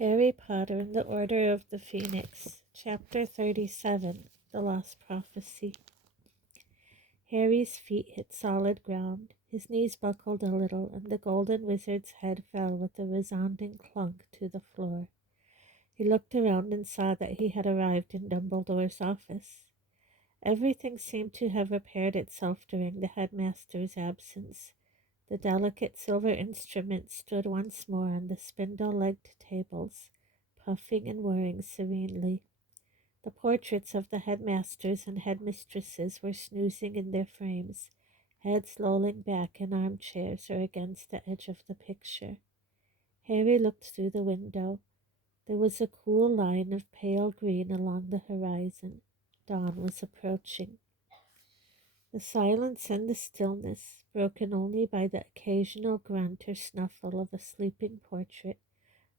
Harry Potter and the Order of the Phoenix, Chapter 37, The Lost Prophecy. Harry's feet hit solid ground, his knees buckled a little, and the golden wizard's head fell with a resounding clunk to the floor. He looked around and saw that he had arrived in Dumbledore's office. Everything seemed to have repaired itself during the headmaster's absence. The delicate silver instruments stood once more on the spindle-legged tables, puffing and whirring serenely. The portraits of the headmasters and headmistresses were snoozing in their frames, heads lolling back in armchairs or against the edge of the picture. Harry looked through the window. There was a cool line of pale green along the horizon. Dawn was approaching. The silence and the stillness, broken only by the occasional grunt or snuffle of a sleeping portrait,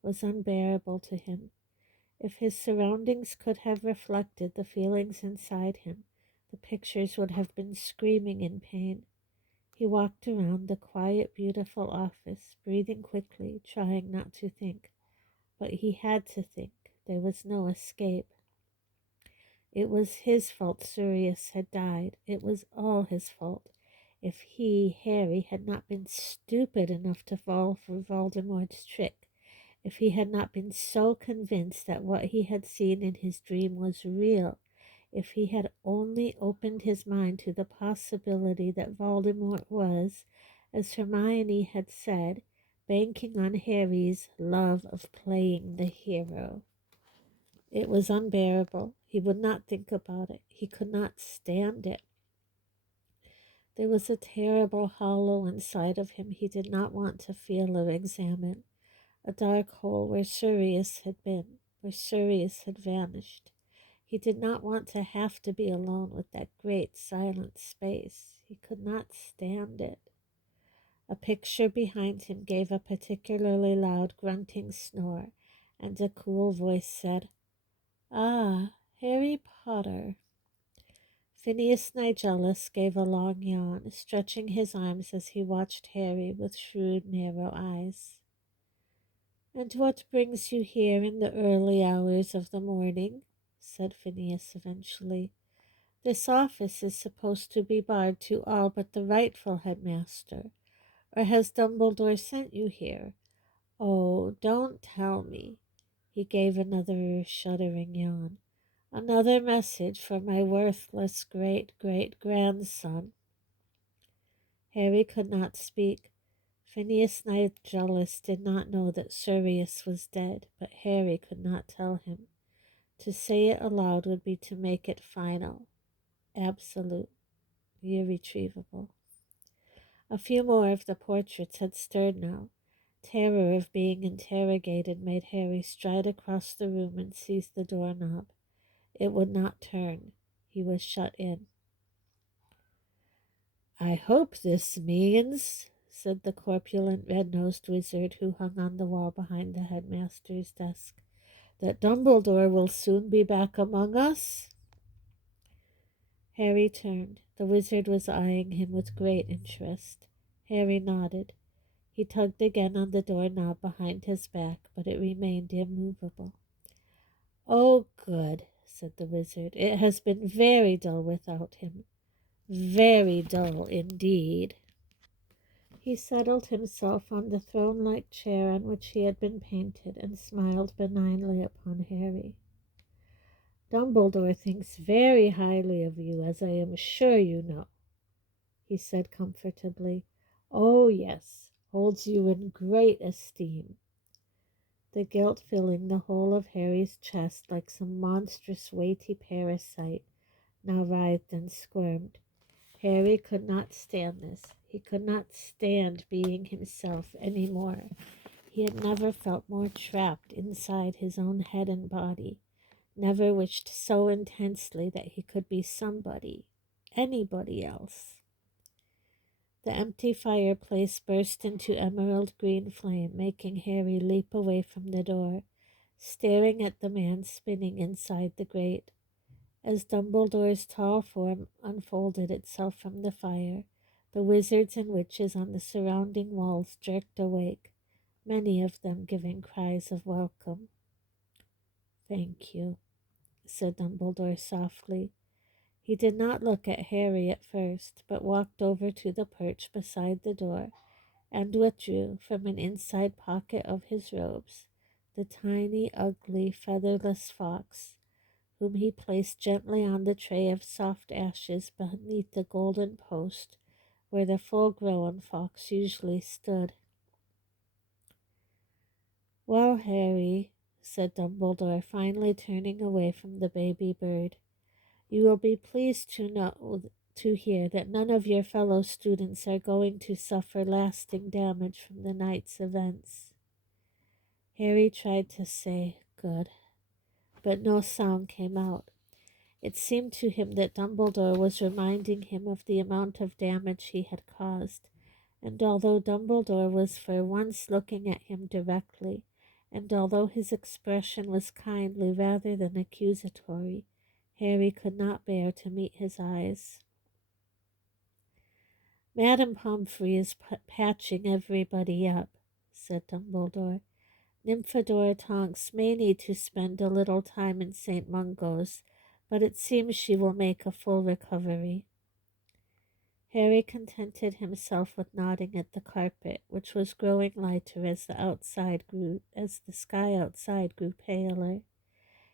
was unbearable to him. If his surroundings could have reflected the feelings inside him, the pictures would have been screaming in pain. He walked around the quiet, beautiful office, breathing quickly, trying not to think. But he had to think. There was no escape. It was his fault Sirius had died. It was all his fault. If he, Harry, had not been stupid enough to fall for Voldemort's trick, if he had not been so convinced that what he had seen in his dream was real, if he had only opened his mind to the possibility that Voldemort was, as Hermione had said, banking on Harry's love of playing the hero. It was unbearable. He would not think about it. He could not stand it. There was a terrible hollow inside of him he did not want to feel or examine. A dark hole where Sirius had been, where Sirius had vanished. He did not want to have to be alone with that great silent space. He could not stand it. A picture behind him gave a particularly loud grunting snore, and a cool voice said, "Ah, Harry Potter." Phineas Nigellus gave a long yawn, stretching his arms as he watched Harry with shrewd, narrow eyes. "And what brings you here in the early hours of the morning?" said Phineas eventually. "This office is supposed to be barred to all but the rightful headmaster. Or has Dumbledore sent you here? Oh, don't tell me." He gave another shuddering yawn. "Another message for my worthless great-great-grandson." Harry could not speak. Phineas Nigellus did not know that Sirius was dead, but Harry could not tell him. To say it aloud would be to make it final, absolute, irretrievable. A few more of the portraits had stirred now. Terror of being interrogated made Harry stride across the room and seize the doorknob. It would not turn. He was shut in. "I hope this means," said the corpulent red-nosed wizard who hung on the wall behind the headmaster's desk, "that Dumbledore will soon be back among us." Harry turned. The wizard was eyeing him with great interest. Harry nodded. He tugged again on the doorknob behind his back, but it remained immovable. "Oh, good," said the wizard. "It has been very dull without him. Very dull indeed." He settled himself on the throne-like chair on which he had been painted and smiled benignly upon Harry. "Dumbledore thinks very highly of you, as I am sure you know," he said comfortably. "Oh, yes, holds you in great esteem." The guilt filling the whole of Harry's chest like some monstrous weighty parasite now writhed and squirmed. Harry could not stand this. He could not stand being himself any more. He had never felt more trapped inside his own head and body, never wished so intensely that he could be somebody, anybody else. The empty fireplace burst into emerald green flame, making Harry leap away from the door, staring at the man spinning inside the grate. As Dumbledore's tall form unfolded itself from the fire, the wizards and witches on the surrounding walls jerked awake. many of them giving cries of welcome. "Thank you," said Dumbledore softly. He did not look at Harry at first, but walked over to the perch beside the door and withdrew from an inside pocket of his robes the tiny, ugly, featherless fox, whom he placed gently on the tray of soft ashes beneath the golden post where the full-grown fox usually stood. "Well, Harry," said Dumbledore, finally turning away from the baby bird, "you will be pleased to hear that none of your fellow students are going to suffer lasting damage from the night's events." Harry tried to say "good," but no sound came out. It seemed to him that Dumbledore was reminding him of the amount of damage he had caused, and although Dumbledore was for once looking at him directly, and although his expression was kindly rather than accusatory, Harry could not bear to meet his eyes. "Madame Pomfrey is patching everybody up," said Dumbledore. "Nymphadora Tonks may need to spend a little time in St. Mungo's, but it seems she will make a full recovery." Harry contented himself with nodding at the carpet, which was growing lighter as the sky outside grew paler.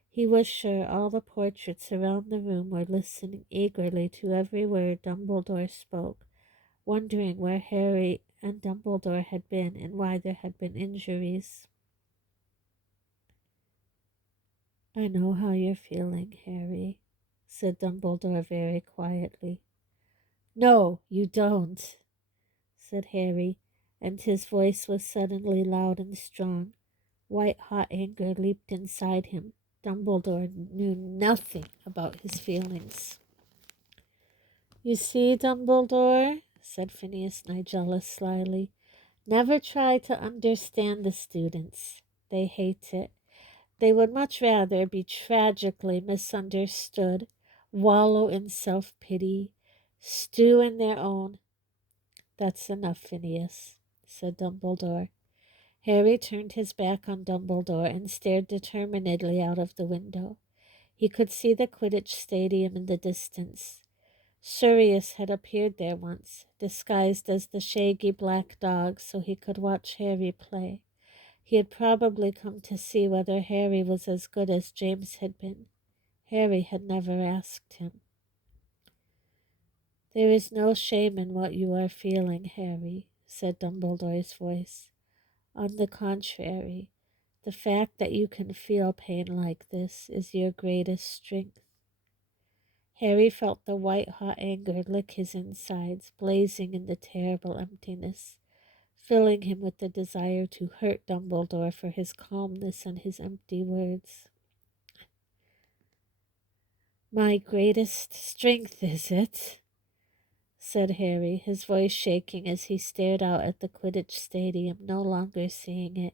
He was sure all the portraits around the room were listening eagerly to every word Dumbledore spoke, wondering where Harry and Dumbledore had been and why there had been injuries. "I know how you're feeling, Harry," said Dumbledore very quietly. "No, you don't," said Harry, and his voice was suddenly loud and strong. White-hot anger leaped inside him. Dumbledore knew nothing about his feelings. "You see, Dumbledore," said Phineas Nigella slyly, "never try to understand the students. They hate it. They would much rather be tragically misunderstood, wallow in self-pity, stew in their own—" "That's enough, Phineas," said Dumbledore. Harry turned his back on Dumbledore and stared determinedly out of the window. He could see the Quidditch stadium in the distance. Sirius had appeared there once, disguised as the shaggy black dog so he could watch Harry play. He had probably come to see whether Harry was as good as James had been. Harry had never asked him. "There is no shame in what you are feeling, Harry," said Dumbledore's voice. "On the contrary, the fact that you can feel pain like this is your greatest strength." Harry felt the white-hot anger lick his insides, blazing in the terrible emptiness, filling him with the desire to hurt Dumbledore for his calmness and his empty words. "My greatest strength, is it?" said Harry, his voice shaking as he stared out at the Quidditch stadium, no longer seeing it.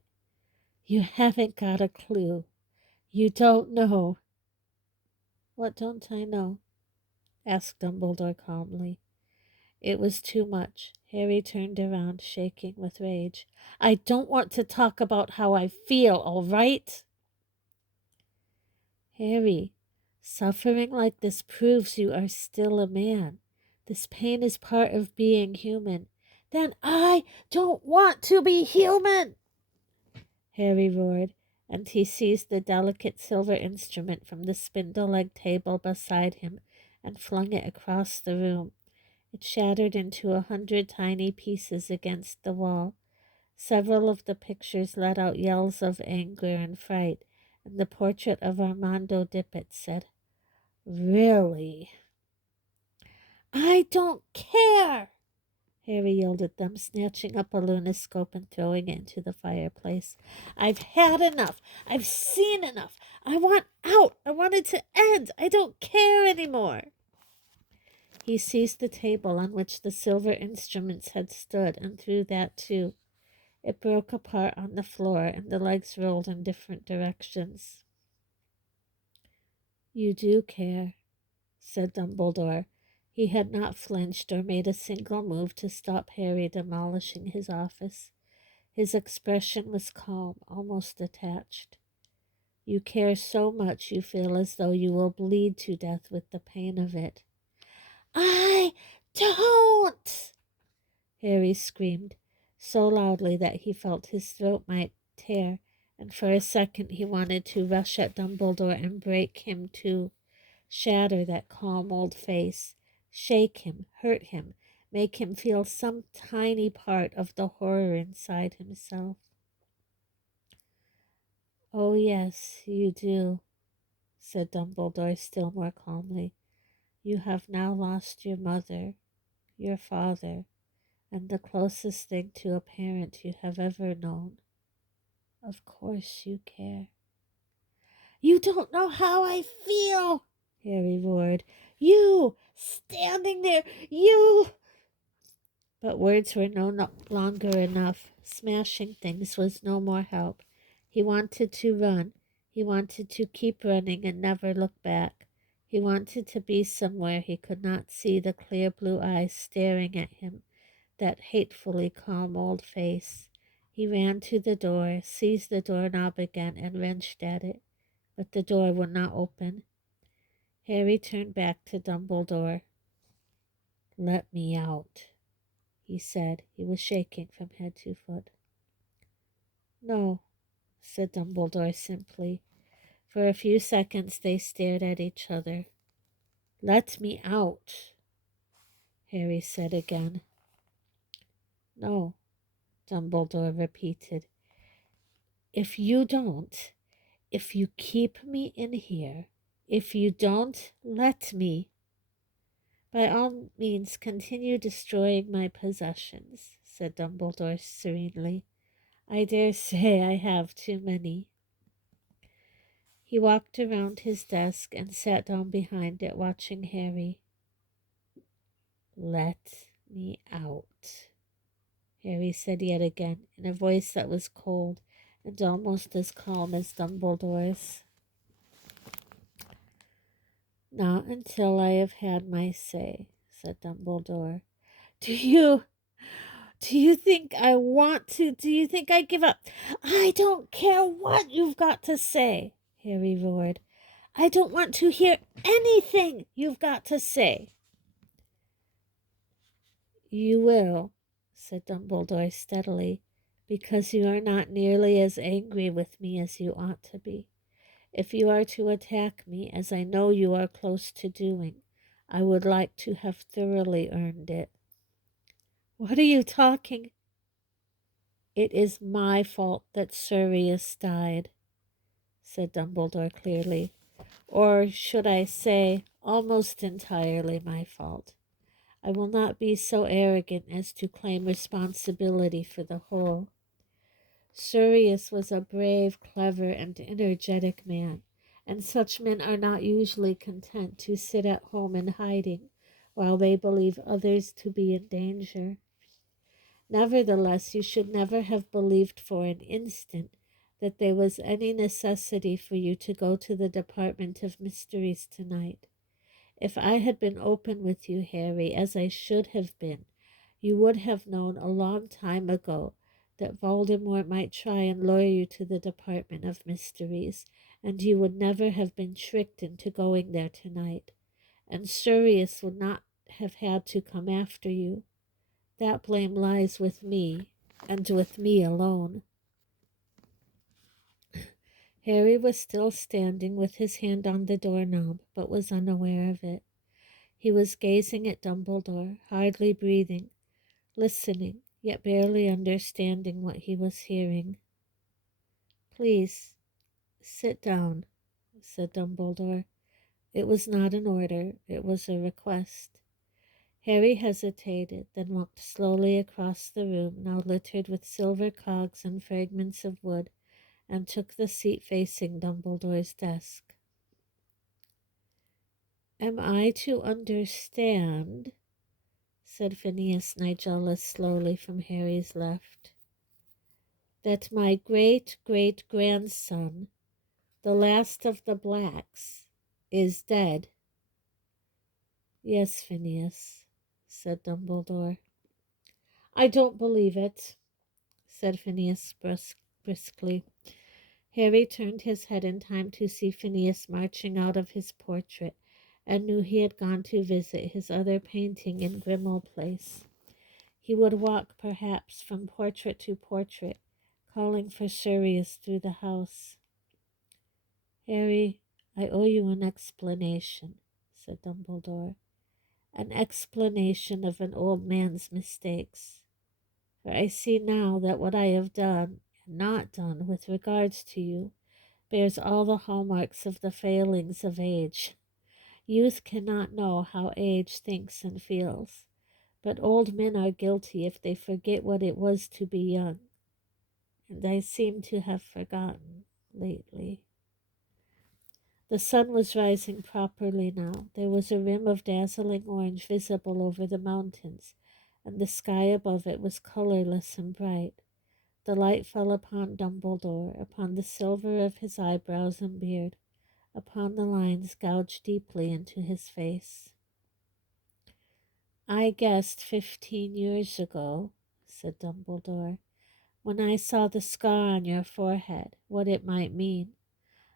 "You haven't got a clue. You don't know." "What don't I know?" asked Dumbledore calmly. It was too much. Harry turned around, shaking with rage. "I don't want to talk about how I feel, all right?" "Harry, suffering like this proves you are still a man. This pain is part of being human." "Then I don't want to be human!" Harry roared, and he seized the delicate silver instrument from the spindle-legged table beside him and flung it across the room. It shattered into 100 tiny pieces against the wall. Several of the pictures let out yells of anger and fright, and the portrait of Armando Dippet said, "Really?" "I don't care!" Harry yelled at them, snatching up a lunoscope and throwing it into the fireplace. "I've had enough. I've seen enough. I want out. I want it to end. I don't care anymore." He seized the table on which the silver instruments had stood and threw that too. It broke apart on the floor, and the legs rolled in different directions. "You do care," said Dumbledore. He had not flinched or made a single move to stop Harry demolishing his office. His expression was calm, almost detached. You care so much you feel as though you will bleed to death with the pain of it. I don't! Harry screamed, so loudly that he felt his throat might tear, and for a second he wanted to rush at Dumbledore and break him too, shatter that calm old face, shake him, hurt him, make him feel some tiny part of the horror inside himself. Oh, yes, you do, said Dumbledore still more calmly. You have now lost your mother, your father, and the closest thing to a parent you have ever known. Of course you care. You don't know how I feel, Harry roared. You, standing there, you... But words were no longer enough. Smashing things was no more help. He wanted to run. He wanted to keep running and never look back. He wanted to be somewhere he could not see the clear blue eyes staring at him, that hatefully calm old face. He ran to the door, seized the doorknob again, and wrenched at it, but the door would not open. Harry turned back to Dumbledore. Let me out, he said. He was shaking from head to foot. No, said Dumbledore simply. For a few seconds they stared at each other. Let me out, Harry said again. No, Dumbledore repeated. If you don't, if you keep me in here, if you don't let me, by all means continue destroying my possessions, said Dumbledore serenely. I dare say I have too many. He walked around his desk and sat down behind it, watching Harry. Let me out, Harry said yet again, in a voice that was cold and almost as calm as Dumbledore's. Not until I have had my say, said Dumbledore. Do you think I want to? Do you think I give up? I don't care what you've got to say, Harry roared. I don't want to hear anything you've got to say. You will, said Dumbledore steadily, because you are not nearly as angry with me as you ought to be. If you are to attack me, as I know you are close to doing, I would like to have thoroughly earned it. What are you talking? It is my fault that Sirius died, said Dumbledore clearly. Or should I say, almost entirely my fault. I will not be so arrogant as to claim responsibility for the whole. Sirius was a brave, clever, and energetic man, and such men are not usually content to sit at home in hiding while they believe others to be in danger. Nevertheless, you should never have believed for an instant that there was any necessity for you to go to the Department of Mysteries tonight. If I had been open with you, Harry, as I should have been, you would have known a long time ago that Voldemort might try and lure you to the Department of Mysteries, and you would never have been tricked into going there tonight, and Sirius would not have had to come after you. That blame lies with me, and with me alone. Harry was still standing with his hand on the doorknob, but was unaware of it. He was gazing at Dumbledore, hardly breathing, listening, yet barely understanding what he was hearing. Please, sit down, said Dumbledore. It was not an order, it was a request. Harry hesitated, then walked slowly across the room, now littered with silver cogs and fragments of wood, and took the seat facing Dumbledore's desk. Am I to understand, said Phineas Nigellus slowly from Harry's left, that my great-great-grandson, the last of the Blacks, is dead? Yes, Phineas, said Dumbledore. I don't believe it, said Phineas briskly. Harry turned his head in time to see Phineas marching out of his portrait, and knew he had gone to visit his other painting in Grimmauld Place. He would walk, perhaps, from portrait to portrait, calling for Sirius through the house. Harry, I owe you an explanation, said Dumbledore. An explanation of an old man's mistakes. For I see now that what I have done and not done with regards to you bears all the hallmarks of the failings of age. Youth cannot know how age thinks and feels, but old men are guilty if they forget what it was to be young. And I seem to have forgotten lately. The sun was rising properly now. There was a rim of dazzling orange visible over the mountains, and the sky above it was colorless and bright. The light fell upon Dumbledore, upon the silver of his eyebrows and beard, upon the lines gouged deeply into his face. I guessed 15 years ago, said Dumbledore, when I saw the scar on your forehead, what it might mean.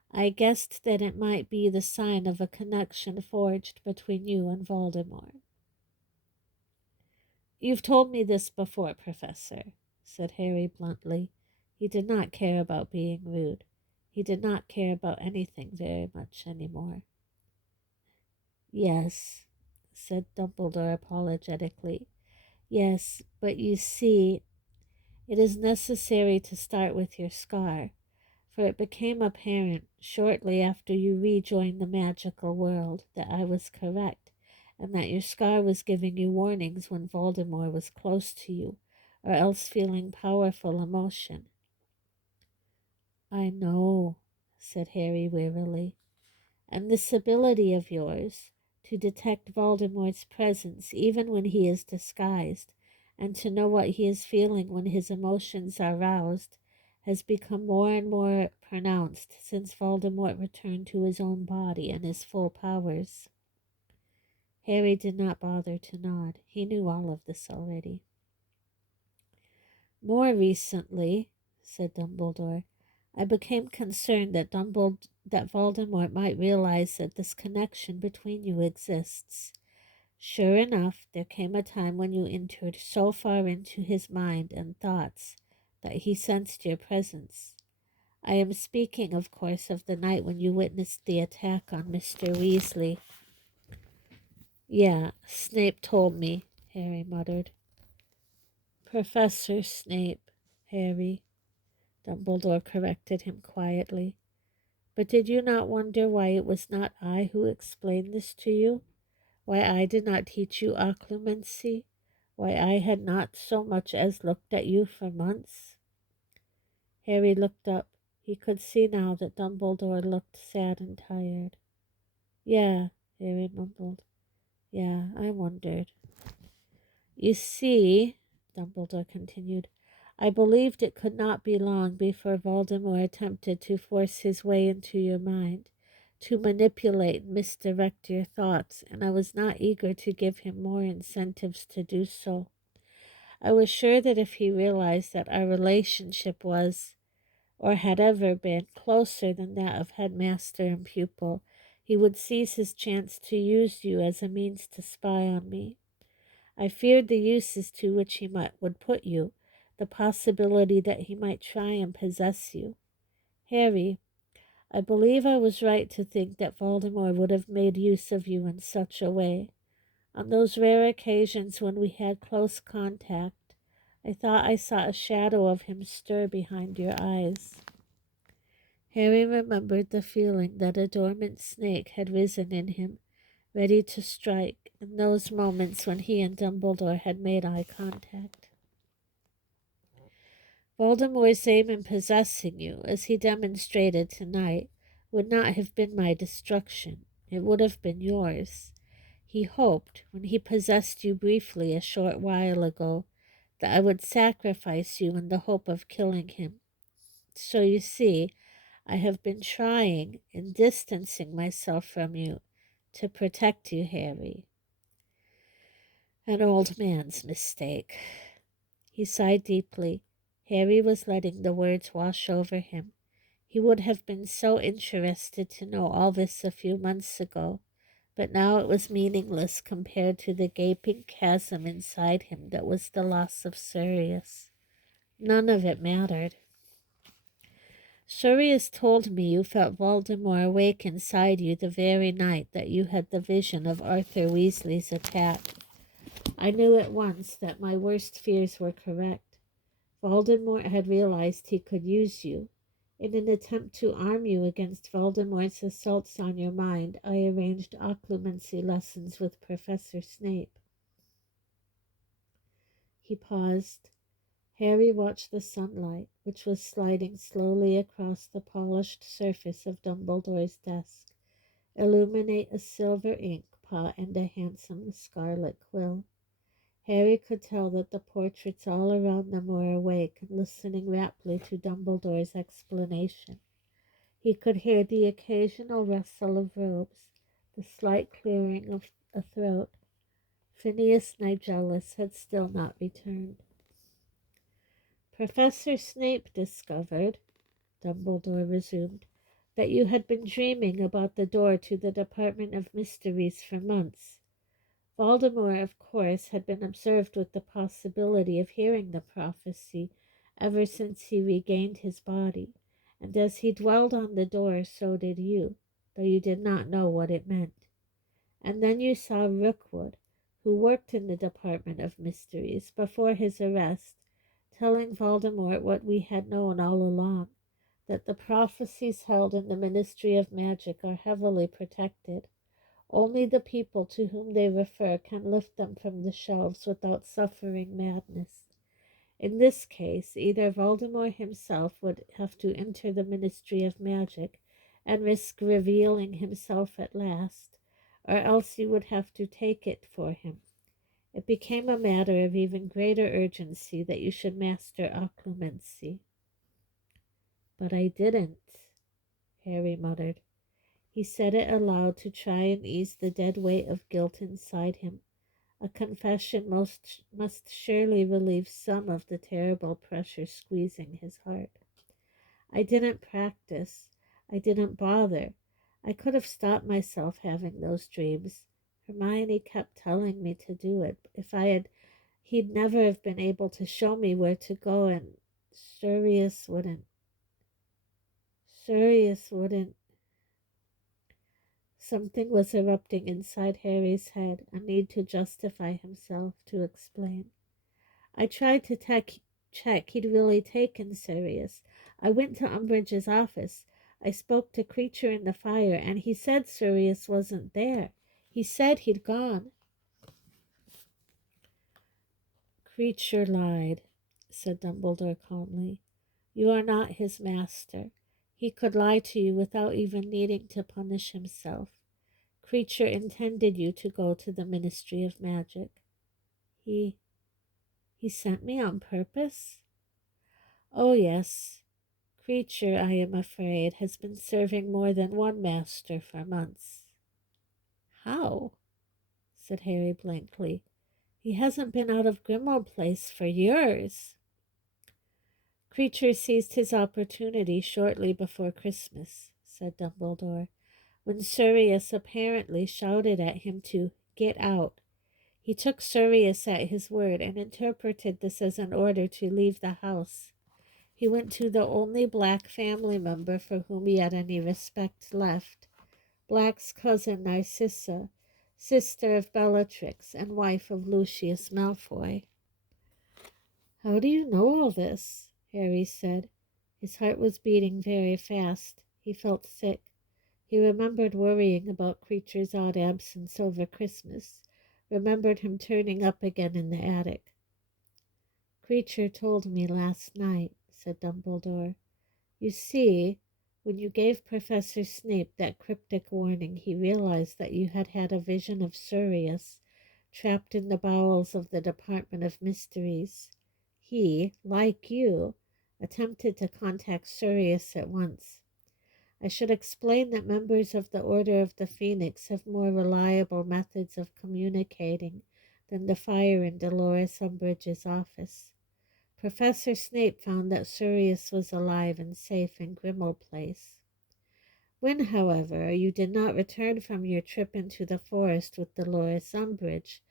I guessed that it might be the sign of a connection forged between you and Voldemort. You've told me this before, Professor, said Harry bluntly. He did not care about being rude. He did not care about anything very much anymore. Yes, said Dumbledore apologetically. Yes, but you see, it is necessary to start with your scar, for it became apparent shortly after you rejoined the magical world that I was correct, and that your scar was giving you warnings when Voldemort was close to you, or else feeling powerful emotion. I know, said Harry wearily, and this ability of yours, to detect Voldemort's presence even when he is disguised, and to know what he is feeling when his emotions are roused, has become more and more pronounced since Voldemort returned to his own body and his full powers. Harry did not bother to nod. He knew all of this already. More recently, said Dumbledore, I became concerned that Voldemort might realize that this connection between you exists. Sure enough, there came a time when you entered so far into his mind and thoughts that he sensed your presence. I am speaking, of course, of the night when you witnessed the attack on Mr. Weasley. Yeah, Snape told me, Harry muttered. Professor Snape, Harry, Dumbledore corrected him quietly. But did you not wonder why it was not I who explained this to you? Why I did not teach you occlumency? Why I had not so much as looked at you for months? Harry looked up. He could see now that Dumbledore looked sad and tired. Yeah, Harry mumbled. Yeah, I wondered. You see, Dumbledore continued, I believed it could not be long before Voldemort attempted to force his way into your mind, to manipulate and misdirect your thoughts, and I was not eager to give him more incentives to do so. I was sure that if he realized that our relationship was, or had ever been, closer than that of headmaster and pupil, he would seize his chance to use you as a means to spy on me. I feared the uses to which he would put you, the possibility that he might try and possess you. Harry, I believe I was right to think that Voldemort would have made use of you in such a way. On those rare occasions when we had close contact, I thought I saw a shadow of him stir behind your eyes. Harry remembered the feeling that a dormant snake had risen in him, ready to strike, in those moments when he and Dumbledore had made eye contact. Voldemort's aim in possessing you, as he demonstrated tonight, would not have been my destruction. It would have been yours. He hoped, when he possessed you briefly a short while ago, that I would sacrifice you in the hope of killing him. So you see, I have been trying and distancing myself from you to protect you, Harry. An old man's mistake. He sighed deeply. Harry was letting the words wash over him. He would have been so interested to know all this a few months ago, but now it was meaningless compared to the gaping chasm inside him that was the loss of Sirius. None of it mattered. Sirius told me you felt Voldemort awake inside you the very night that you had the vision of Arthur Weasley's attack. I knew at once that my worst fears were correct. Voldemort had realized he could use you. In an attempt to arm you against Voldemort's assaults on your mind, I arranged occlumency lessons with Professor Snape. He paused. Harry watched the sunlight, which was sliding slowly across the polished surface of Dumbledore's desk, illuminate a silver ink pot and a handsome scarlet quill. Harry could tell that the portraits all around them were awake and listening raptly to Dumbledore's explanation. He could hear the occasional rustle of robes, the slight clearing of a throat. Phineas Nigellus had still not returned. Professor Snape discovered, Dumbledore resumed, that you had been dreaming about the door to the Department of Mysteries for months. Voldemort, of course, had been observed with the possibility of hearing the prophecy ever since he regained his body, and as he dwelled on the door, so did you, though you did not know what it meant. And then you saw Rookwood, who worked in the Department of Mysteries before his arrest, telling Voldemort what we had known all along, that the prophecies held in the Ministry of Magic are heavily protected. Only the people to whom they refer can lift them from the shelves without suffering madness. In this case, either Voldemort himself would have to enter the Ministry of Magic and risk revealing himself at last, or else you would have to take it for him. It became a matter of even greater urgency that you should master occlumency. But I didn't, Harry muttered. He said it aloud to try and ease the dead weight of guilt inside him. A confession must surely relieve some of the terrible pressure squeezing his heart. I didn't practice. I didn't bother. I could have stopped myself having those dreams. Hermione kept telling me to do it. If I had, he'd never have been able to show me where to go, and Sirius wouldn't. Something was erupting inside Harry's head, a need to justify himself, to explain. I tried to check he'd really taken Sirius. I went to Umbridge's office. I spoke to Creature in the Fire, and he said Sirius wasn't there. He said he'd gone. Creature lied, said Dumbledore calmly. You are not his master. He could lie to you without even needing to punish himself. Creature intended you to go to the Ministry of Magic. He sent me on purpose? Oh, yes. Creature, I am afraid, has been serving more than one master for months. How? Said Harry blankly. He hasn't been out of Grimmauld Place for years. Creature seized his opportunity shortly before Christmas, said Dumbledore, when Sirius apparently shouted at him to get out. He took Sirius at his word and interpreted this as an order to leave the house. He went to the only Black family member for whom he had any respect left, Black's cousin Narcissa, sister of Bellatrix and wife of Lucius Malfoy. How do you know all this? Harry said. His heart was beating very fast. He felt sick. He remembered worrying about Creature's odd absence over Christmas, remembered him turning up again in the attic. Creature told me last night, said Dumbledore. You see, when you gave Professor Snape that cryptic warning, he realized that you had had a vision of Sirius, trapped in the bowels of the Department of Mysteries. He, like you, attempted to contact Sirius at once. I should explain that members of the Order of the Phoenix have more reliable methods of communicating than the fire in Dolores Umbridge's office. Professor Snape found that Sirius was alive and safe in Grimmauld Place. When, however, you did not return from your trip into the forest with Dolores Umbridge,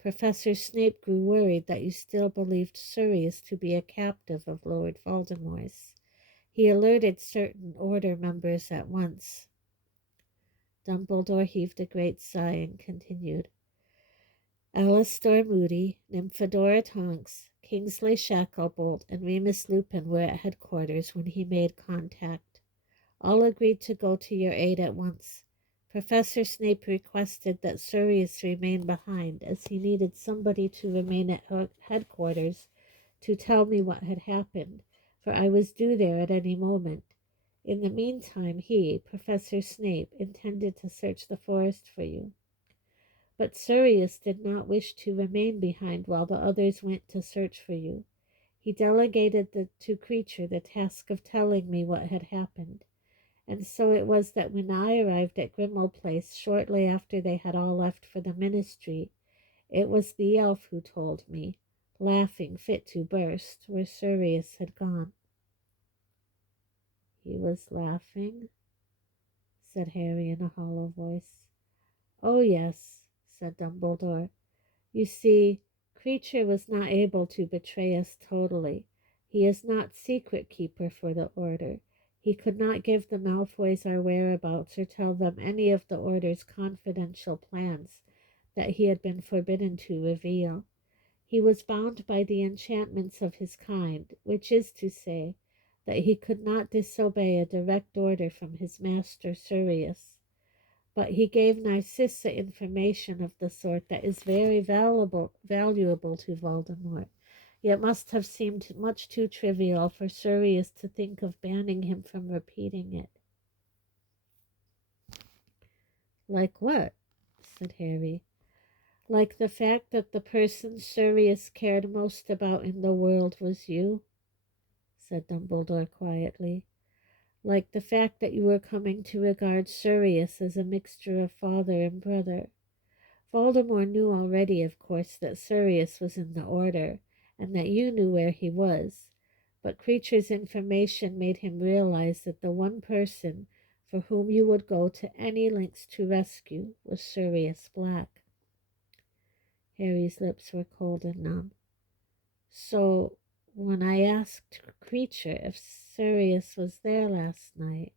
Professor Snape grew worried that you still believed Sirius to be a captive of Lord Voldemort's. He alerted certain Order members at once. Dumbledore heaved a great sigh and continued. Alastor Moody, Nymphadora Tonks, Kingsley Shacklebolt, and Remus Lupin were at headquarters when he made contact. All agreed to go to your aid at once. Professor Snape requested that Sirius remain behind, as he needed somebody to remain at headquarters to tell me what had happened, for I was due there at any moment. In the meantime, he, Professor Snape, intended to search the forest for you. But Sirius did not wish to remain behind while the others went to search for you. He delegated to Kreacher the task of telling me what had happened. And so it was that when I arrived at Grimmauld Place shortly after they had all left for the ministry, it was the elf who told me, laughing fit to burst, where Sirius had gone. He was laughing, said Harry in a hollow voice. Oh, yes, said Dumbledore. You see, Kreacher was not able to betray us totally. He is not secret keeper for the Order. He could not give the Malfoys our whereabouts or tell them any of the Order's confidential plans that he had been forbidden to reveal. He was bound by the enchantments of his kind, which is to say, that he could not disobey a direct order from his master Sirius. But he gave Narcissa information of the sort that is very valuable to Voldemort, yet must have seemed much too trivial for Sirius to think of banning him from repeating it. Like what? Said Harry. Like the fact that the person Sirius cared most about in the world was you, said Dumbledore quietly. Like the fact that you were coming to regard Sirius as a mixture of father and brother. Voldemort knew already, of course, that Sirius was in the Order, and that you knew where he was, but Kreacher's information made him realize that the one person for whom you would go to any lengths to rescue was Sirius Black. Harry's lips were cold and numb. So, when I asked Kreacher if Sirius was there last night,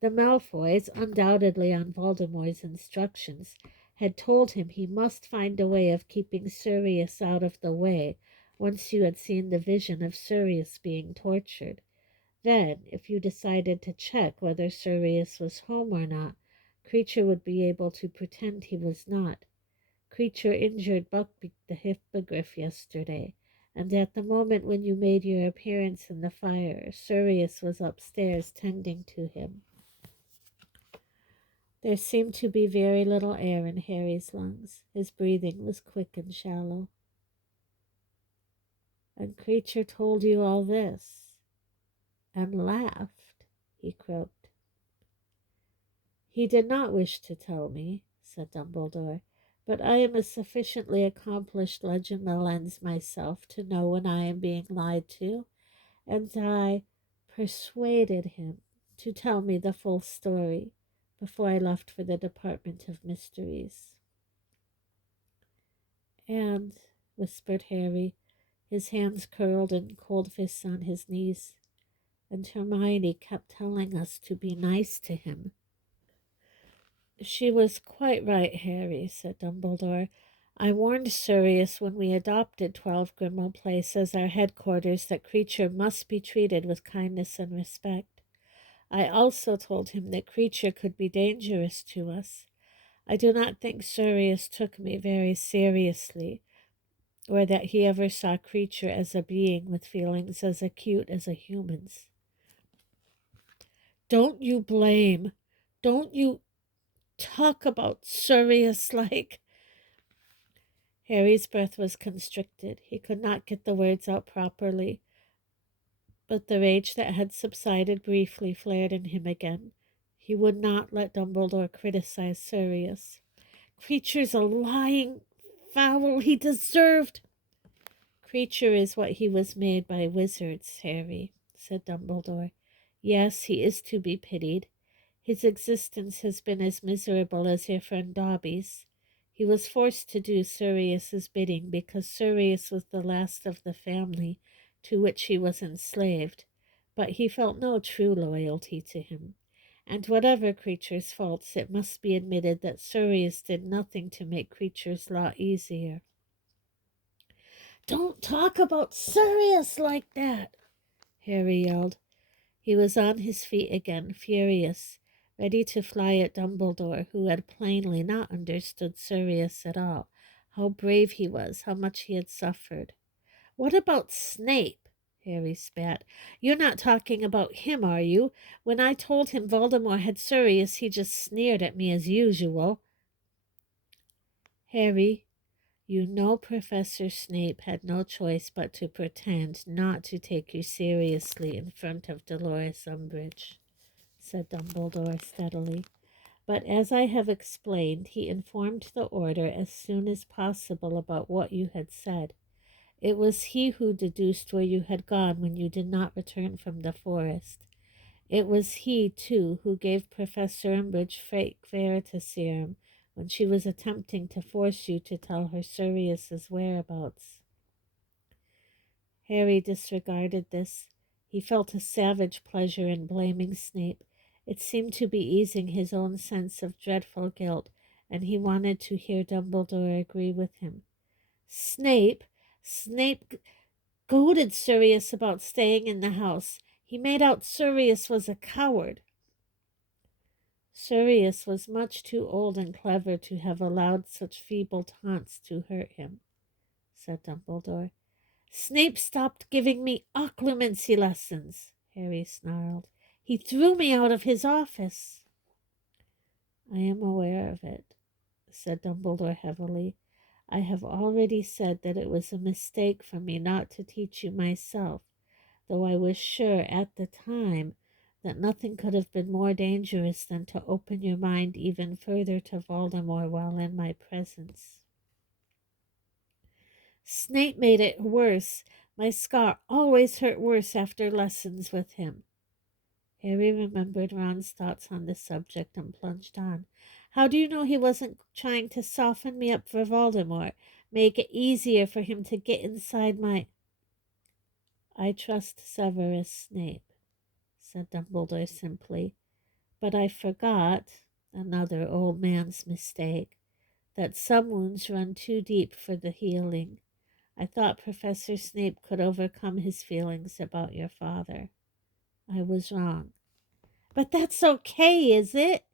the Malfoys, undoubtedly on Voldemort's instructions, had told him he must find a way of keeping Sirius out of the way once you had seen the vision of Sirius being tortured. Then, if you decided to check whether Sirius was home or not, Kreacher would be able to pretend he was not. Kreacher injured Buckbeak the Hippogriff yesterday, and at the moment when you made your appearance in the fire, Sirius was upstairs tending to him. There seemed to be very little air in Harry's lungs. His breathing was quick and shallow. And Kreacher told you all this, and laughed, he croaked. He did not wish to tell me, said Dumbledore, but I am a sufficiently accomplished Legimalens myself to know when I am being lied to, and I persuaded him to tell me the full story before I left for the Department of Mysteries. And, whispered Harry, his hands curled in cold fists on his knees, and Hermione kept telling us to be nice to him. She was quite right, Harry, said Dumbledore. I warned Sirius when we adopted 12 Grimmauld Place as our headquarters that Kreacher must be treated with kindness and respect. I also told him that Kreacher could be dangerous to us. I do not think Sirius took me very seriously, or that he ever saw Kreacher as a being with feelings as acute as a human's. Don't you talk about Sirius like... Harry's breath was constricted. He could not get the words out properly, but the rage that had subsided briefly flared in him again. He would not let Dumbledore criticize Sirius. Kreacher's a lying foul. He deserved... Creature is what he was made by wizards, Harry, said Dumbledore. Yes, he is to be pitied. His existence has been as miserable as your friend Dobby's. He was forced to do Sirius's bidding because Sirius was the last of the family to which he was enslaved, but he felt no true loyalty to him. And whatever Creature's faults, it must be admitted that Sirius did nothing to make Creature's lot easier. Don't talk about Sirius like that, Harry yelled. He was on his feet again, furious, ready to fly at Dumbledore, who had plainly not understood Sirius at all. How brave he was, how much he had suffered. What about Snape? Harry spat. You're not talking about him, are you? When I told him Voldemort had Sirius, he just sneered at me as usual. Harry, you know Professor Snape had no choice but to pretend not to take you seriously in front of Dolores Umbridge, said Dumbledore steadily. But as I have explained, he informed the Order as soon as possible about what you had said. It was he who deduced where you had gone when you did not return from the forest. It was he, too, who gave Professor Umbridge fake Veritaserum when she was attempting to force you to tell her Sirius's whereabouts. Harry disregarded this. He felt a savage pleasure in blaming Snape. It seemed to be easing his own sense of dreadful guilt, and he wanted to hear Dumbledore agree with him. Snape goaded Sirius about staying in the house. He made out Sirius was a coward. Sirius was much too old and clever to have allowed such feeble taunts to hurt him, said Dumbledore. Snape stopped giving me occlumency lessons, Harry snarled. He threw me out of his office. I am aware of it, said Dumbledore heavily. I have already said that it was a mistake for me not to teach you myself, though I was sure at the time that nothing could have been more dangerous than to open your mind even further to Voldemort while in my presence. Snape made it worse. My scar always hurt worse after lessons with him. Harry remembered Ron's thoughts on the subject and plunged on. How do you know he wasn't trying to soften me up for Voldemort, make it easier for him to get inside my... I trust Severus Snape, said Dumbledore simply, but I forgot, another old man's mistake, that some wounds run too deep for the healing. I thought Professor Snape could overcome his feelings about your father. I was wrong. But that's okay, is it?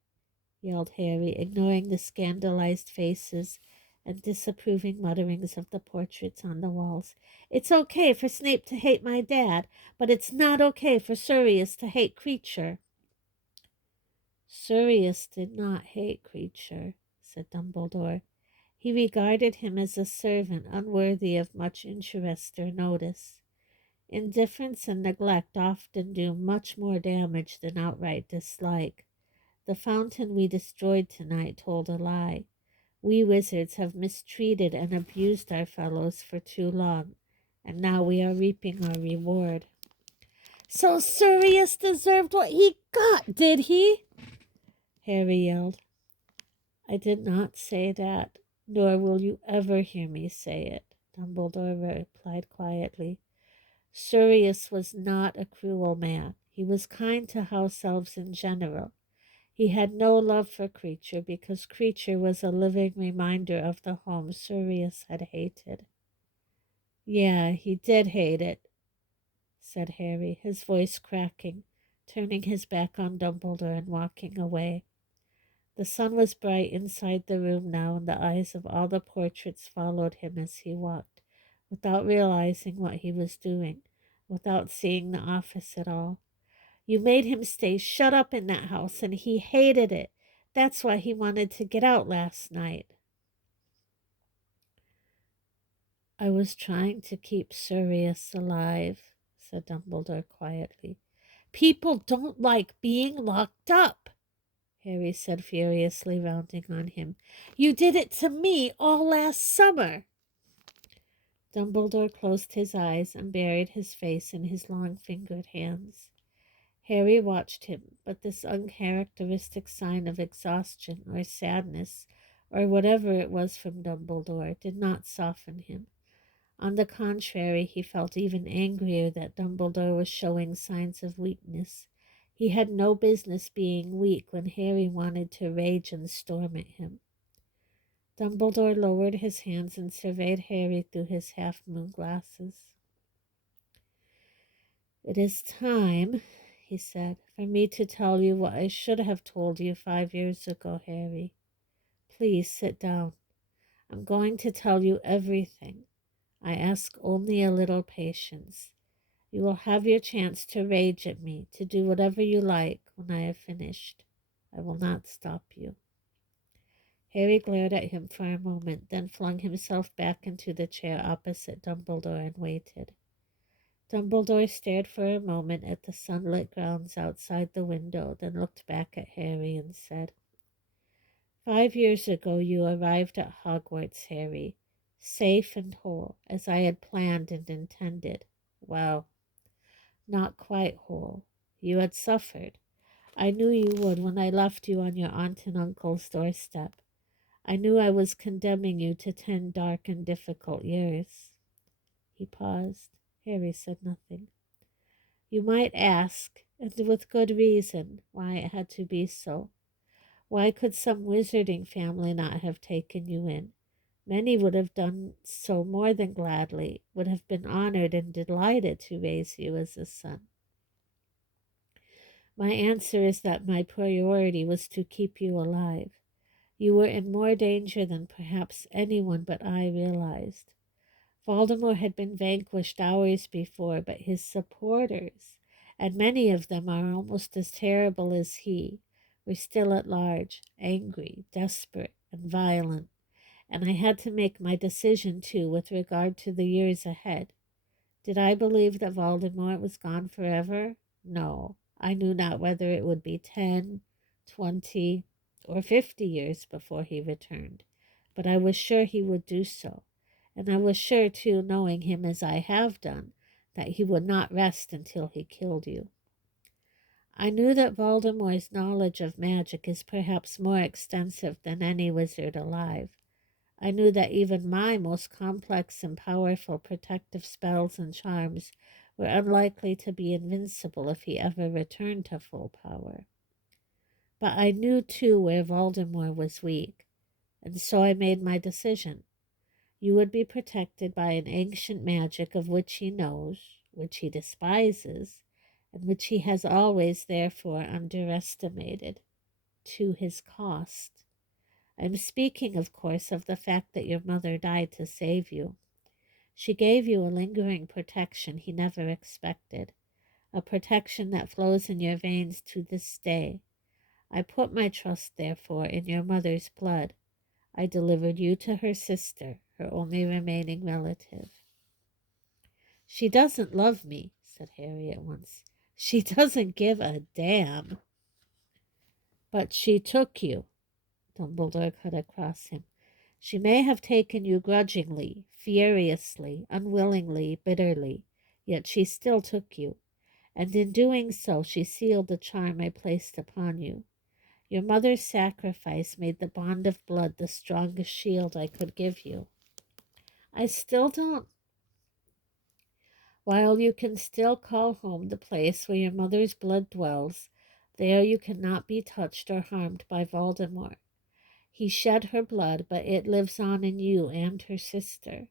Yelled Harry, ignoring the scandalized faces and disapproving mutterings of the portraits on the walls. It's okay for Snape to hate my dad, but it's not okay for Sirius to hate Creature. Sirius did not hate Creature, said Dumbledore. He regarded him as a servant unworthy of much interest or notice. Indifference and neglect often do much more damage than outright dislike. The fountain we destroyed tonight told a lie. We wizards have mistreated and abused our fellows for too long, and now we are reaping our reward. So Sirius deserved what he got, did he? Harry yelled. I did not say that, nor will you ever hear me say it, Dumbledore replied quietly. Sirius was not a cruel man. He was kind to house elves in general. He had no love for Creature because Creature was a living reminder of the home Sirius had hated. Yeah, he did hate it, said Harry, his voice cracking, turning his back on Dumbledore and walking away. The sun was bright inside the room now, and the eyes of all the portraits followed him as he walked, without realizing what he was doing, without seeing the office at all. You made him stay shut up in that house, and he hated it. That's why he wanted to get out last night. I was trying to keep Sirius alive, said Dumbledore quietly. People don't like being locked up, Harry said furiously, rounding on him. You did it to me all last summer. Dumbledore closed his eyes and buried his face in his long-fingered hands. Harry watched him, but this uncharacteristic sign of exhaustion or sadness, or whatever it was from Dumbledore, did not soften him. On the contrary, he felt even angrier that Dumbledore was showing signs of weakness. He had no business being weak when Harry wanted to rage and storm at him. Dumbledore lowered his hands and surveyed Harry through his half-moon glasses. "It is time," he said, "for me to tell you what I should have told you 5 years ago, Harry. Please sit down. I'm going to tell you everything. I ask only a little patience. You will have your chance to rage at me, to do whatever you like when I have finished. I will not stop you." Harry glared at him for a moment, then flung himself back into the chair opposite Dumbledore and waited. Dumbledore stared for a moment at the sunlit grounds outside the window, then looked back at Harry and said, "5 years ago you arrived at Hogwarts, Harry, safe and whole, as I had planned and intended. Well, not quite whole. You had suffered. I knew you would when I left you on your aunt and uncle's doorstep. I knew I was condemning you to 10 dark and difficult years." He paused. Harry said nothing. "You might ask, and with good reason, why it had to be so. Why could some wizarding family not have taken you in? Many would have done so more than gladly, would have been honored and delighted to raise you as a son. My answer is that my priority was to keep you alive. You were in more danger than perhaps anyone but I realized. Voldemort had been vanquished hours before, but his supporters, and many of them are almost as terrible as he, were still at large, angry, desperate, and violent, and I had to make my decision too with regard to the years ahead. Did I believe that Voldemort was gone forever? No, I knew not whether it would be 10, 20, or 50 years before he returned, but I was sure he would do so, and I was sure too, knowing him as I have done, that he would not rest until he killed you. I knew that Voldemort's knowledge of magic is perhaps more extensive than any wizard alive. I knew that even my most complex and powerful protective spells and charms were unlikely to be invincible if he ever returned to full power. But I knew too where Voldemort was weak, and so I made my decision. You would be protected by an ancient magic of which he knows, which he despises, and which he has always therefore underestimated, to his cost. I'm speaking, of course, of the fact that your mother died to save you. She gave you a lingering protection he never expected, a protection that flows in your veins to this day. I put my trust, therefore, in your mother's blood. I delivered you to her sister, her only remaining relative." "She doesn't love me," said Harry at once. "She doesn't give a damn." "But she took you," Dumbledore cut across him. "She may have taken you grudgingly, furiously, unwillingly, bitterly, yet she still took you, and in doing so she sealed the charm I placed upon you. Your mother's sacrifice made the bond of blood the strongest shield I could give you. I still don't. While you can still call home the place where your mother's blood dwells, there you cannot be touched or harmed by Voldemort. He shed her blood, but it lives on in you and her sister.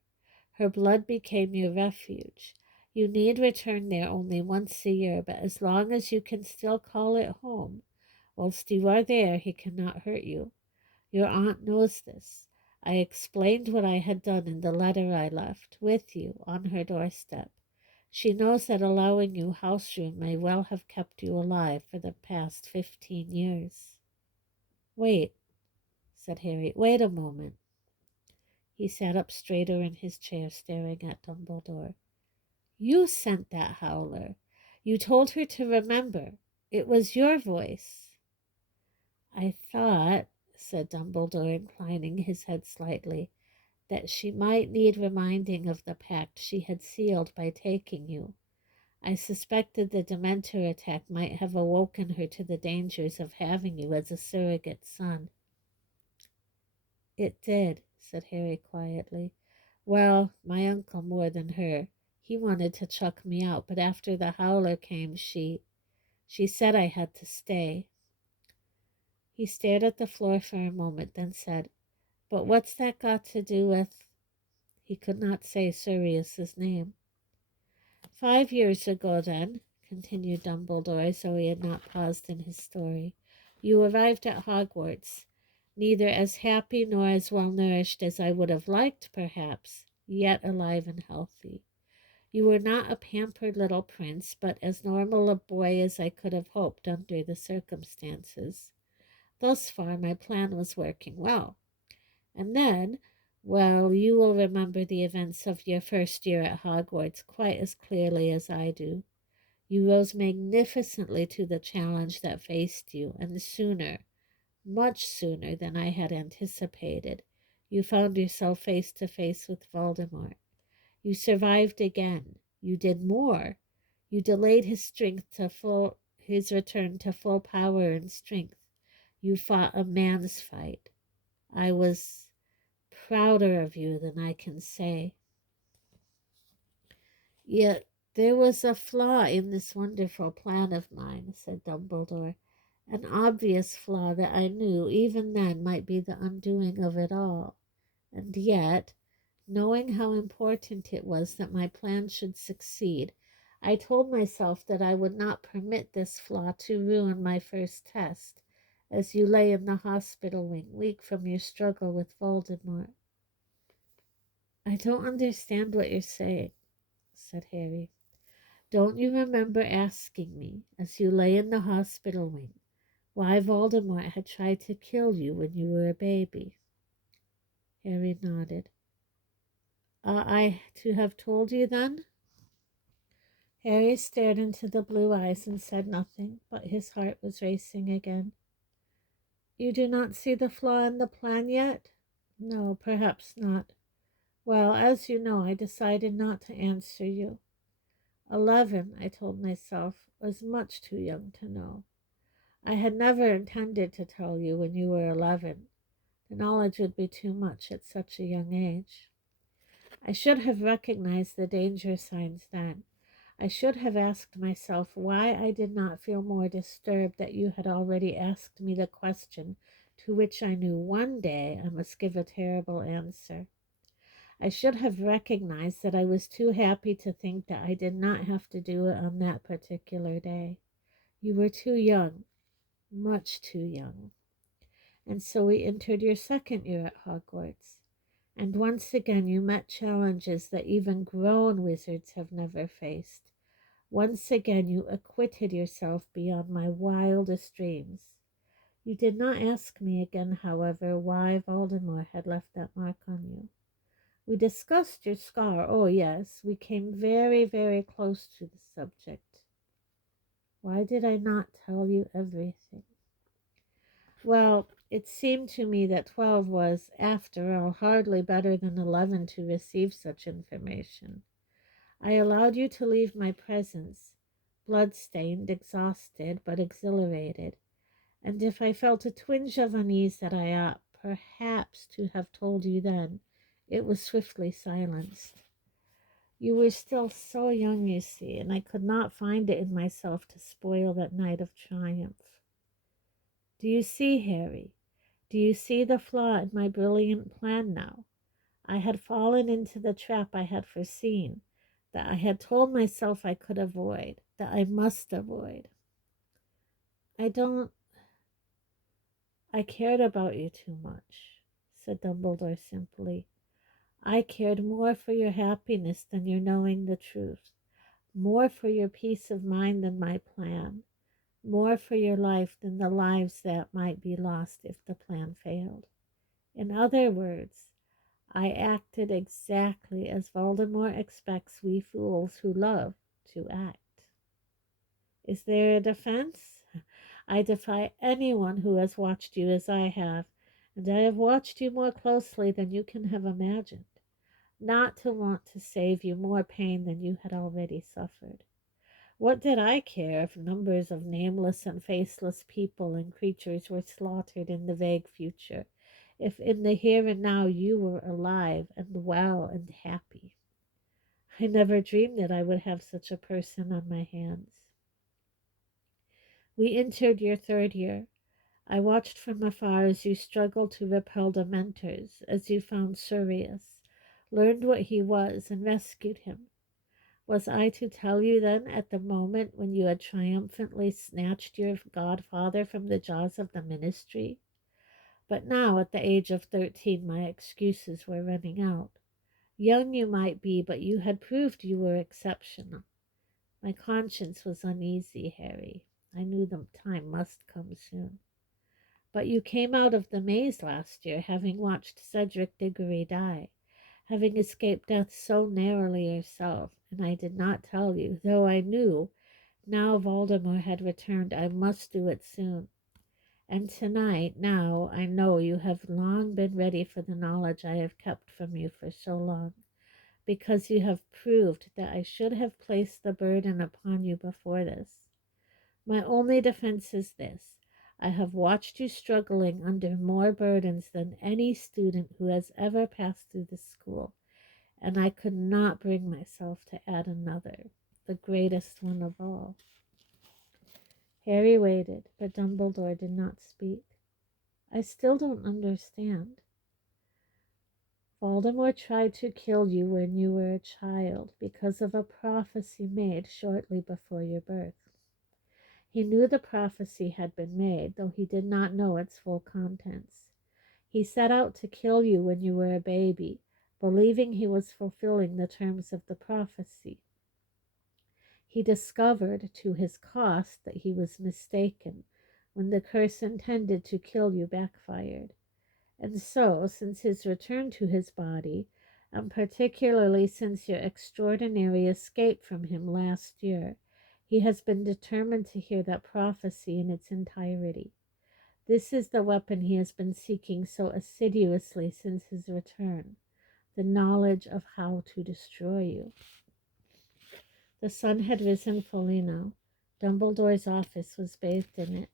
Her blood became your refuge. You need return there only once a year, but as long as you can still call it home, whilst you are there, he cannot hurt you. Your aunt knows this. I explained what I had done in the letter I left with you on her doorstep. She knows that allowing you house room may well have kept you alive for the past 15 years. "Wait," said Harry. "Wait a moment." He sat up straighter in his chair, staring at Dumbledore. "You sent that howler. You told her to remember. It was your voice." "I thought," said Dumbledore, inclining his head slightly, that she might need reminding of the pact she had sealed by taking you. I suspected the Dementor attack might have awoken her to the dangers of having you as a surrogate son. It did, said Harry quietly. Well, my uncle more than her. He wanted to chuck me out, but after the Howler came, she said I had to stay. He stared at the floor for a moment, then said, But what's that got to do with... He could not say Sirius's name. 5 years ago, then, continued Dumbledore, as though he had not paused in his story, you arrived at Hogwarts, neither as happy nor as well nourished as I would have liked, perhaps, yet alive and healthy. You were not a pampered little prince, but as normal a boy as I could have hoped under the circumstances. Thus far, my plan was working well. And then, well, you will remember the events of your first year at Hogwarts quite as clearly as I do. You rose magnificently to the challenge that faced you, and sooner, much sooner than I had anticipated, you found yourself face to face with Voldemort. You survived again. You did more. You delayed his return to full power and strength. You fought a man's fight. I was prouder of you than I can say. Yet there was a flaw in this wonderful plan of mine, said Dumbledore, an obvious flaw that I knew even then might be the undoing of it all. And yet, knowing how important it was that my plan should succeed, I told myself that I would not permit this flaw to ruin my first test, as you lay in the hospital wing, weak from your struggle with Voldemort. I don't understand what you're saying, said Harry. Don't you remember asking me, as you lay in the hospital wing, why Voldemort had tried to kill you when you were a baby? Harry nodded. Ought I to have told you then? Harry stared into the blue eyes and said nothing, but his heart was racing again. You do not see the flaw in the plan yet? No, perhaps not. Well, as you know, I decided not to answer you. 11, I told myself, was much too young to know. I had never intended to tell you when you were 11. The knowledge would be too much at such a young age. I should have recognized the danger signs then. I should have asked myself why I did not feel more disturbed that you had already asked me the question to which I knew one day I must give a terrible answer. I should have recognized that I was too happy to think that I did not have to do it on that particular day. You were too young, much too young. And so we entered your second year at Hogwarts. And once again you met challenges that even grown wizards have never faced. Once again you acquitted yourself beyond my wildest dreams. You did not ask me again, however, why Voldemort had left that mark on you. We discussed your scar. Oh, yes, we came very, very close to the subject. Why did I not tell you everything? Well, it seemed to me that 12 was, after all, hardly better than 11 to receive such information. I allowed you to leave my presence, blood-stained, exhausted, but exhilarated, and if I felt a twinge of unease that I ought perhaps to have told you then, it was swiftly silenced. You were still so young, you see, and I could not find it in myself to spoil that night of triumph. Do you see, Harry? Do you see the flaw in my brilliant plan now? I had fallen into the trap I had foreseen, that I had told myself I could avoid, that I must avoid. I cared about you too much, said Dumbledore simply. I cared more for your happiness than your knowing the truth, more for your peace of mind than my plan, more for your life than the lives that might be lost if the plan failed. In other words, I acted exactly as Voldemort expects we fools who love to act. Is there a defense? I defy anyone who has watched you as I have, and I have watched you more closely than you can have imagined, not to want to save you more pain than you had already suffered. What did I care if numbers of nameless and faceless people and creatures were slaughtered in the vague future, if in the here and now you were alive and well and happy? I never dreamed that I would have such a person on my hands. We entered your third year. I watched from afar as you struggled to repel Dementors, as you found Sirius, learned what he was, and rescued him. Was I to tell you then, at the moment when you had triumphantly snatched your godfather from the jaws of the ministry? But now, at the age of 13, my excuses were running out. Young you might be, but you had proved you were exceptional. My conscience was uneasy, Harry. I knew the time must come soon. But you came out of the maze last year, having watched Cedric Diggory die, having escaped death so narrowly yourself, and I did not tell you, though I knew, now Voldemort had returned, I must do it soon. And tonight, now, I know you have long been ready for the knowledge I have kept from you for so long, because you have proved that I should have placed the burden upon you before this. My only defense is this. I have watched you struggling under more burdens than any student who has ever passed through the school, and I could not bring myself to add another, the greatest one of all. Harry waited, but Dumbledore did not speak. I still don't understand. Voldemort tried to kill you when you were a child because of a prophecy made shortly before your birth. He knew the prophecy had been made, though he did not know its full contents. He set out to kill you when you were a baby, believing he was fulfilling the terms of the prophecy. He discovered, to his cost, that he was mistaken when the curse intended to kill you backfired. And so, since his return to his body, and particularly since your extraordinary escape from him last year, he has been determined to hear that prophecy in its entirety. This is the weapon he has been seeking so assiduously since his return, the knowledge of how to destroy you. The sun had risen fully now. Dumbledore's office was bathed in it.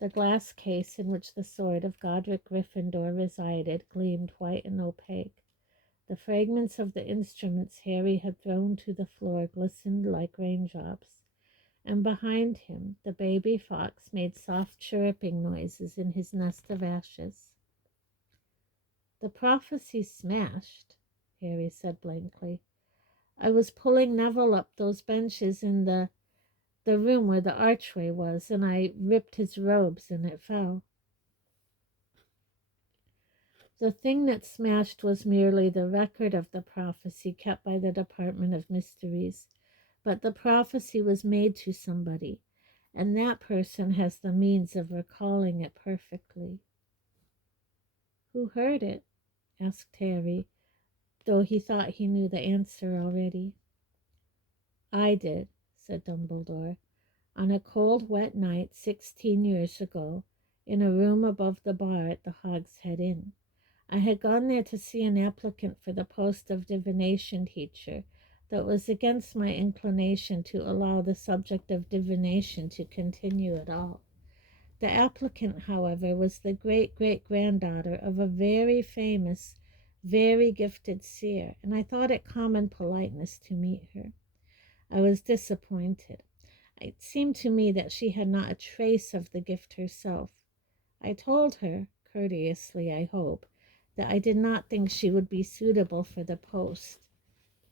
The glass case in which the sword of Godric Gryffindor resided gleamed white and opaque. The fragments of the instruments Harry had thrown to the floor glistened like raindrops, and behind him the baby fox made soft chirruping noises in his nest of ashes. "The prophecy smashed," Harry said blankly. "I was pulling Neville up those benches in the room where the archway was, and I ripped his robes and it fell." The thing that smashed was merely the record of the prophecy kept by the Department of Mysteries, but the prophecy was made to somebody, and that person has the means of recalling it perfectly. "Who heard it?" asked Harry, though he thought he knew the answer already. "I did," said Dumbledore, "on a cold, wet night 16 years ago, in a room above the bar at the Hogshead Inn. I had gone there to see an applicant for the post of divination teacher, though it was against my inclination to allow the subject of divination to continue at all. The applicant, however, was the great-great-granddaughter of a very famous, very gifted seer, and I thought it common politeness to meet her. I was disappointed. It seemed to me that she had not a trace of the gift herself. I told her, courteously I hope, that I did not think she would be suitable for the post.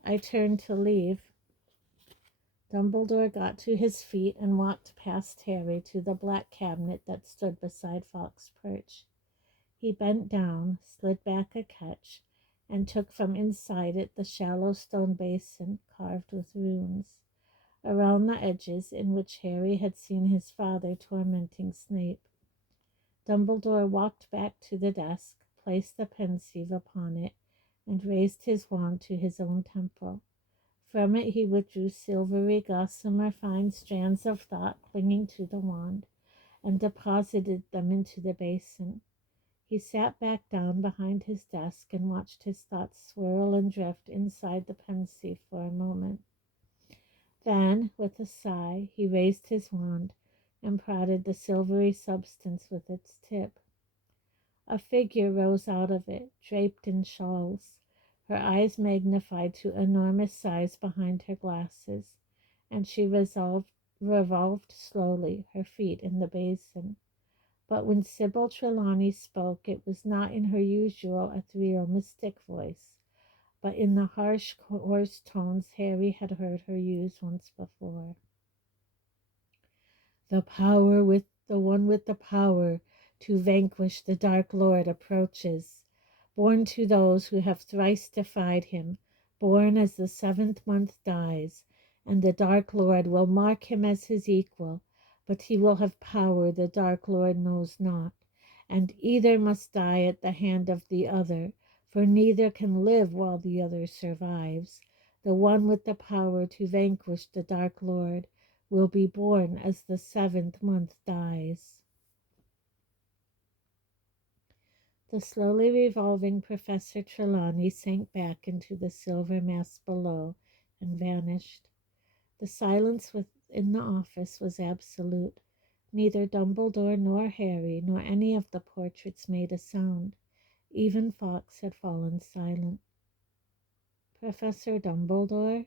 I turned to leave." Dumbledore got to his feet and walked past Harry to the black cabinet that stood beside Fawkes Perch. He bent down, slid back a catch, and took from inside it the shallow stone basin carved with runes, around the edges in which Harry had seen his father tormenting Snape. Dumbledore walked back to the desk, placed the pensieve upon it, and raised his wand to his own temple. From it he withdrew silvery, gossamer fine strands of thought clinging to the wand, and deposited them into the basin. He sat back down behind his desk and watched his thoughts swirl and drift inside the pensieve for a moment. Then, with a sigh, he raised his wand and prodded the silvery substance with its tip. A figure rose out of it, draped in shawls, her eyes magnified to enormous size behind her glasses, and she revolved slowly, her feet in the basin. But when Sybil Trelawney spoke, it was not in her usual ethereal mystic voice, but in the harsh, hoarse tones Harry had heard her use once before. The one with the power to vanquish the Dark Lord approaches, born to those who have thrice defied him, born as the 7th month dies, and the Dark Lord will mark him as his equal, but he will have power the Dark Lord knows not, and either must die at the hand of the other, for neither can live while the other survives. The one with the power to vanquish the Dark Lord will be born as the 7th month dies. The slowly revolving Professor Trelawney sank back into the silver mass below and vanished. The silence within the office was absolute. Neither Dumbledore nor Harry nor any of the portraits made a sound. Even Fawkes had fallen silent. Professor Dumbledore?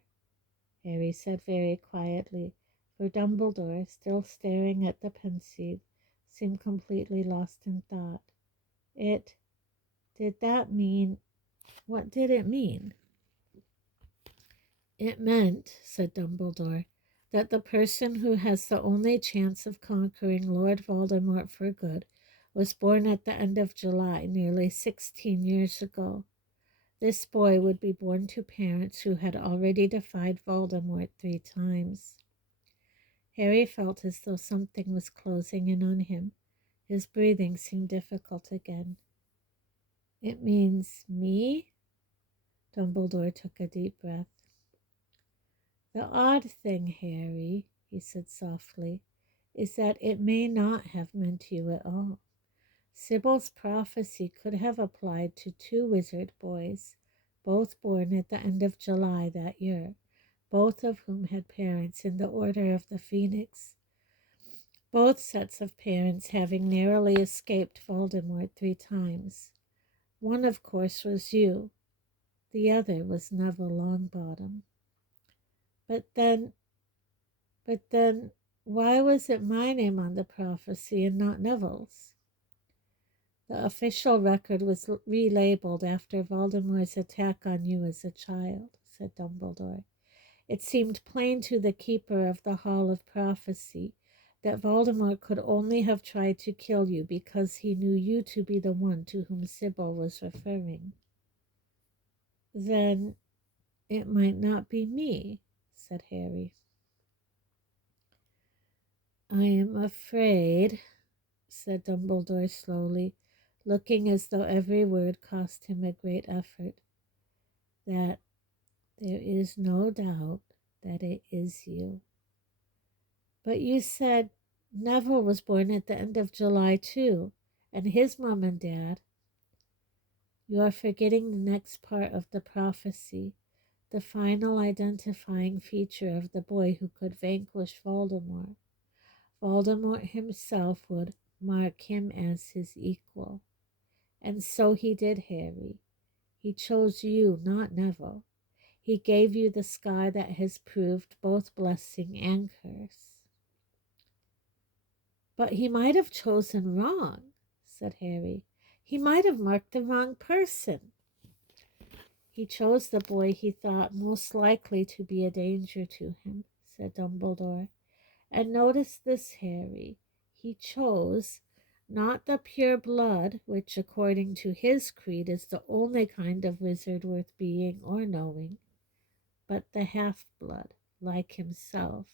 Harry said very quietly, for Dumbledore, still staring at the pensieve, seemed completely lost in thought. Did that mean? What did it mean? It meant, said Dumbledore, that the person who has the only chance of conquering Lord Voldemort for good was born at the end of July, nearly 16 years ago. This boy would be born to parents who had already defied Voldemort 3 times. Harry felt as though something was closing in on him. His breathing seemed difficult again. It means me? Dumbledore took a deep breath. The odd thing, Harry, he said softly, is that it may not have meant you at all. Sybil's prophecy could have applied to 2 wizard boys, both born at the end of July that year, both of whom had parents in the Order of the Phoenix. Both sets of parents having narrowly escaped Voldemort 3 times. One, of course, was you. The other was Neville Longbottom. But then, why was it my name on the prophecy and not Neville's? The official record was relabeled after Voldemort's attack on you as a child, said Dumbledore. It seemed plain to the keeper of the Hall of Prophecy that Voldemort could only have tried to kill you because he knew you to be the one to whom Sybil was referring. Then it might not be me, said Harry. I am afraid, said Dumbledore slowly, looking as though every word cost him a great effort, that there is no doubt that it is you. But you said Neville was born at the end of July too, and his mom and dad. You are forgetting the next part of the prophecy, the final identifying feature of the boy who could vanquish Voldemort. Voldemort himself would mark him as his equal. And so he did, Harry. He chose you, not Neville. He gave you the scar that has proved both blessing and curse. But he might have chosen wrong, said Harry. He might have marked the wrong person. He chose the boy he thought most likely to be a danger to him, said Dumbledore. And notice this, Harry. He chose not the pure blood, which according to his creed is the only kind of wizard worth being or knowing, but the half-blood, like himself.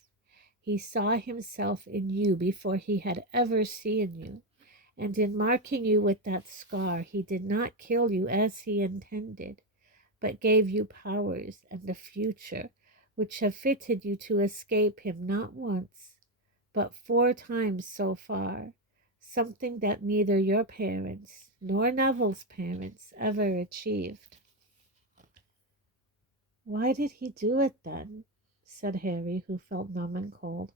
He saw himself in you before he had ever seen you, and in marking you with that scar, he did not kill you as he intended, but gave you powers and a future which have fitted you to escape him not once, but 4 times so far, something that neither your parents nor Neville's parents ever achieved." "Why did he do it then?" said Harry, who felt numb and cold.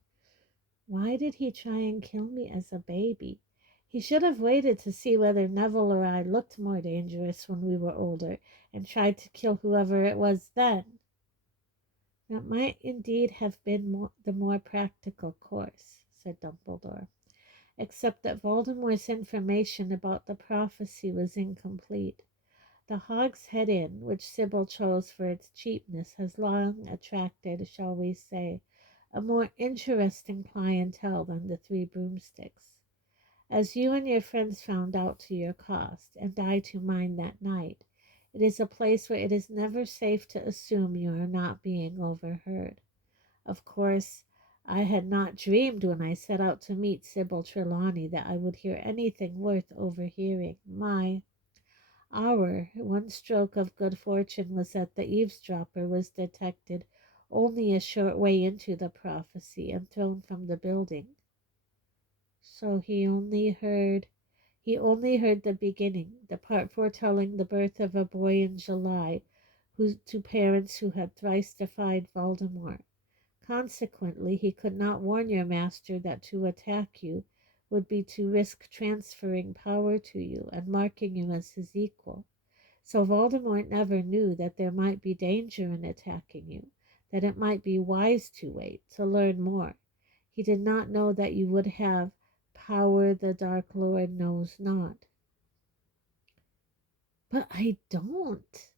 "Why did he try and kill me as a baby? He should have waited to see whether Neville or I looked more dangerous when we were older, and tried to kill whoever it was then." "That might indeed have been the more practical course," said Dumbledore, "except that Voldemort's information about the prophecy was incomplete. The Hogshead Inn, which Sybil chose for its cheapness, has long attracted, shall we say, a more interesting clientele than the Three Broomsticks. As you and your friends found out to your cost, and I to mine that night, it is a place where it is never safe to assume you are not being overheard. Of course, I had not dreamed when I set out to meet Sybil Trelawney that I would hear anything worth overhearing. Our one stroke of good fortune was that the eavesdropper was detected only a short way into the prophecy and thrown from the building. So he only heard the beginning, the part foretelling the birth of a boy in July, to parents who had thrice defied Voldemort. Consequently, he could not warn your master that to attack you would be to risk transferring power to you and marking you as his equal. So Voldemort never knew that there might be danger in attacking you, that it might be wise to wait, to learn more. He did not know that you would have power the Dark Lord knows not." "But I don't,"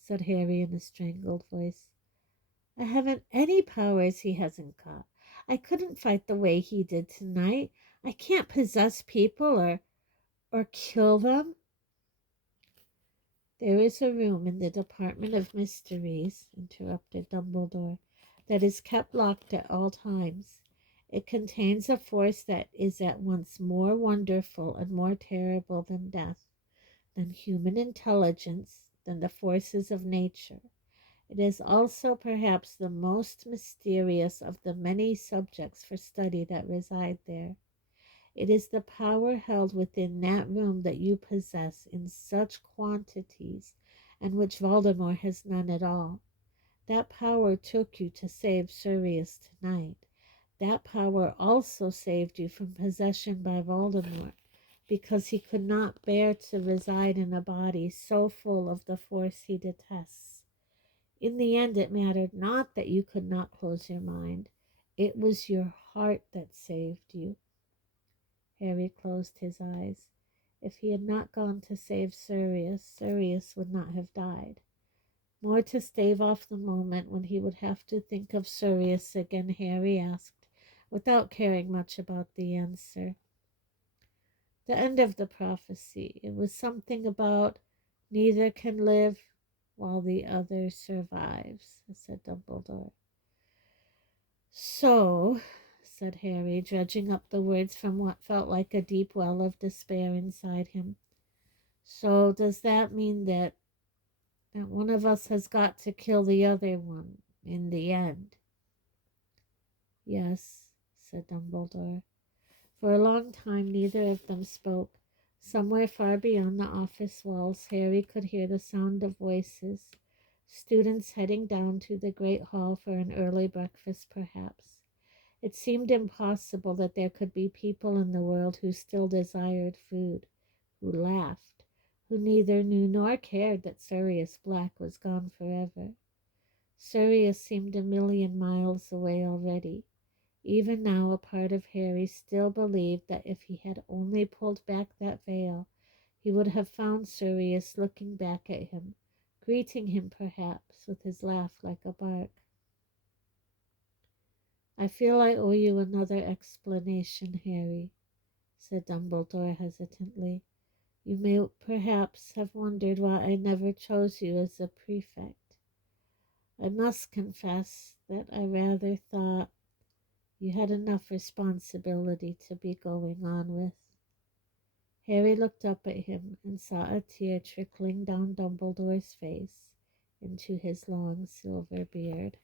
said Harry in a strangled voice. "I haven't any powers he hasn't got. I couldn't fight the way he did tonight. I can't possess people or kill them." "There is a room in the Department of Mysteries," interrupted Dumbledore, "that is kept locked at all times. It contains a force that is at once more wonderful and more terrible than death, than human intelligence, than the forces of nature. It is also perhaps the most mysterious of the many subjects for study that reside there. It is the power held within that room that you possess in such quantities, and which Voldemort has none at all. That power took you to save Sirius tonight. That power also saved you from possession by Voldemort, because he could not bear to reside in a body so full of the force he detests. In the end, it mattered not that you could not close your mind. It was your heart that saved you." Harry closed his eyes. If he had not gone to save Sirius, Sirius would not have died. More to stave off the moment when he would have to think of Sirius again, Harry asked, without caring much about the answer. "The end of the prophecy. It was something about neither can live while the other survives," said Dumbledore. "So," said Harry, dredging up the words from what felt like a deep well of despair inside him. "So does that mean that one of us has got to kill the other one in the end?" "Yes," said Dumbledore. For a long time neither of them spoke. Somewhere far beyond the office walls, Harry could hear the sound of voices. Students heading down to the great hall for an early breakfast, perhaps. It seemed impossible that there could be people in the world who still desired food, who laughed, who neither knew nor cared that Sirius Black was gone forever. Sirius seemed a million miles away already. Even now, a part of Harry still believed that if he had only pulled back that veil, he would have found Sirius looking back at him, greeting him perhaps with his laugh like a bark. "I feel I owe you another explanation, Harry," said Dumbledore hesitantly. "You may perhaps have wondered why I never chose you as a prefect. I must confess that I rather thought you had enough responsibility to be going on with." Harry looked up at him and saw a tear trickling down Dumbledore's face into his long silver beard.